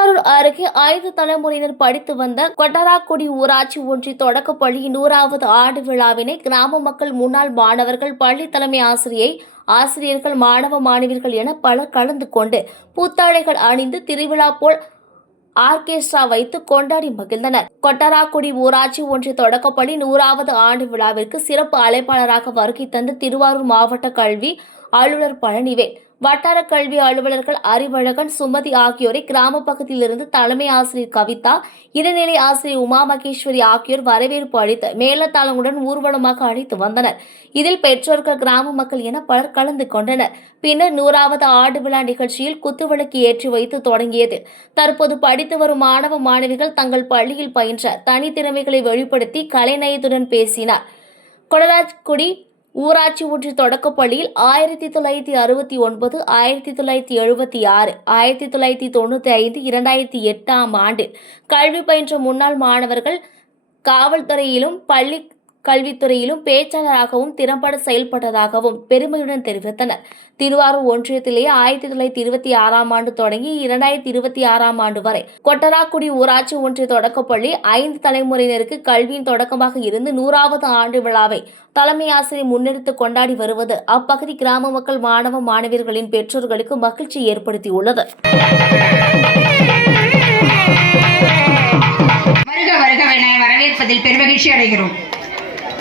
திருவாரூர் அருகே 5 தலைமுறையினர் படித்து வந்த கொட்டராக்குடி ஊராட்சி ஒன்றிய தொடக்கப் பள்ளியின் 100வது ஆண்டு விழாவினை கிராம மக்கள், முன்னாள் மாணவர்கள், பள்ளி தலைமை ஆசிரியர்கள், மாணவ மாணவிகள் என பலர் கலந்து கொண்டு புத்தாடைகள் அணிந்து திருவிழா போல் ஆர்கெஸ்ட்ரா வைத்து கொண்டாடி மகிழ்ந்தனர். கொட்டராக்குடி ஊராட்சி ஒன்றிய தொடக்கப்பள்ளி 100வது ஆண்டு விழாவிற்கு சிறப்பு அழைப்பாளராக வருகை தந்த திருவாரூர் மாவட்ட கல்வி அலுவலர் பழனிவேல், வட்டார கல்வி அலுவலர்கள் அறிவழகன், சுமதி ஆகியோரை கிராம பகுதியிலிருந்து தலைமை ஆசிரியர் கவிதா, இடைநிலை ஆசிரியர் உமா மகேஸ்வரி ஆகியோர் வரவேற்பு அளித்து மேளதாளங்களுடன் ஊர்வலமாக அழைத்து வந்தனர். இதில் பெற்றோர்கள், கிராம மக்கள் என பலர் கலந்து கொண்டனர். பின்னர் 100வது ஆண்டு விழா நிகழ்ச்சியில் குத்துவிளக்கு ஏற்றி வைத்து தொடங்கியது. தற்போது படித்து வரும் மாணவ மாணவிகள் தங்கள் பள்ளியில் பயின்ற தனித்திறமைகளை வெளிப்படுத்தி கலைநயத்துடன் பேசினார். கொட்டராக்குடி ஊராட்சி ஒன்றிய தொடக்கப்பள்ளியில் 1969, 1976, 1995, 2008 ஆண்டில் கல்வி பயின்ற முன்னாள் மாணவர்கள் காவல்துறையிலும் பள்ளி கல்வித்துறையிலும் பேச்சாளராகவும் திறம்பட செயல்பட்டதாகவும் பெருமையுடன் தெரிவித்தனர். திருவாரூர் ஒன்றியத்திலேயே 1926 ஆண்டு தொடங்கி 2026 ஆண்டு வரை கொட்டராக்குடி ஊராட்சி ஒன்றிய தொடக்கப்பள்ளி 5 தலைமுறையினருக்கு கல்வியின் தொடக்கமாக இருந்து 100வது ஆண்டு விழாவை தலைமை ஆசிரியர் முன்னெடுத்து கொண்டாடி வருவது அப்பகுதி கிராம மக்கள், மாணவ மாணவியர்களின் பெற்றோர்களுக்கு மகிழ்ச்சி ஏற்படுத்தியுள்ளது. வரவேற்பதில் பெருமகிழ்ச்சி அடைகிறோம்.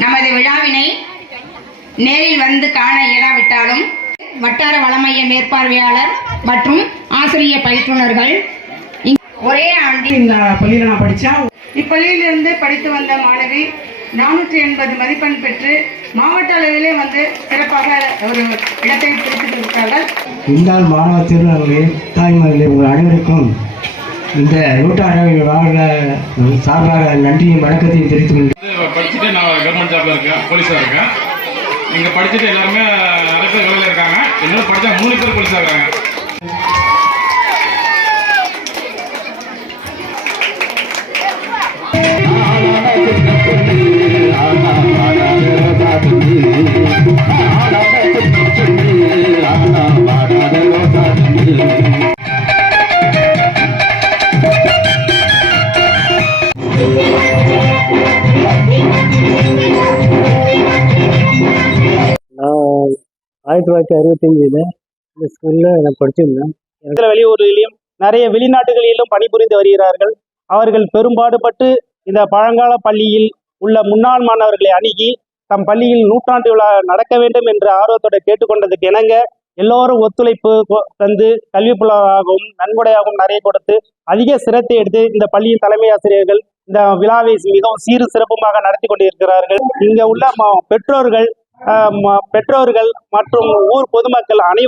நமது விழாவினை நேரில் வந்து காண இயலாவிட்டாலும் வட்டார வளமைய மேற்பார்வையாளர் மற்றும் ஆசிரியர் பயிற்றுனர்கள் ஒரே ஆண்டில் இந்த பள்ளியில் நான் படித்தேன். இப்பள்ளியிலிருந்து படித்து வந்த மாணவி 480 மதிப்பெண் பெற்று மாவட்ட அளவிலே வந்து சிறப்பாக ஒரு இடத்தை பிடித்திருக்கிறார்கள். இந்த மாணவ திருநர்களே, தாய்மார்களே, உங்கள் அனைவருக்கும் இந்த நூற்றாண்டு வாழ்க சார்பாக நன்றியும் வணக்கத்தையும் தெரிவித்துக் கொண்டு படிச்சுட்டு நான் கவர்மெண்ட் ஜாப்ல இருக்கேன், போலீஸாக இருக்கேன். இங்கே படிச்சுட்டு எல்லாருமே நிறைய பேர் வேலையில் இருக்காங்க. என்னோட படித்தா 3 பேர் போலீஸாக இருக்காங்க. நான் 1965 இந்த ஸ்கூலில் நான் படிச்சிருந்தேன். வெளியூர்களிலும் நிறைய வெளிநாட்டுகளிலும் பணிபுரிந்து வருகிறார்கள். அவர்கள் பெரும்பாடுபட்டு இந்த பழங்கால பள்ளியில் உள்ள முன்னாள் மாணவர்களை அணுகி தம் பள்ளியில் நூற்றாண்டு விழா நடக்க வேண்டும் என்ற ஆர்வத்தோடு கேட்டுக்கொண்டதுக்கு இணங்க எல்லோரும் ஒத்துழைப்பு தந்து கல்வி புலனாகவும் நன்கொடையாகவும் நிறைய கொடுத்து அதிக சிரத்தை எடுத்து இந்த பள்ளியின் தலைமை ஆசிரியர்கள் இந்த விழாவை மிகவும் சீரும் சிறப்புமாக நடத்தி கொண்டிருக்கிறார்கள். இங்கே உள்ள பெற்றோர்கள் மற்றும் ஊர் பொதுமக்கள் அனைவரும்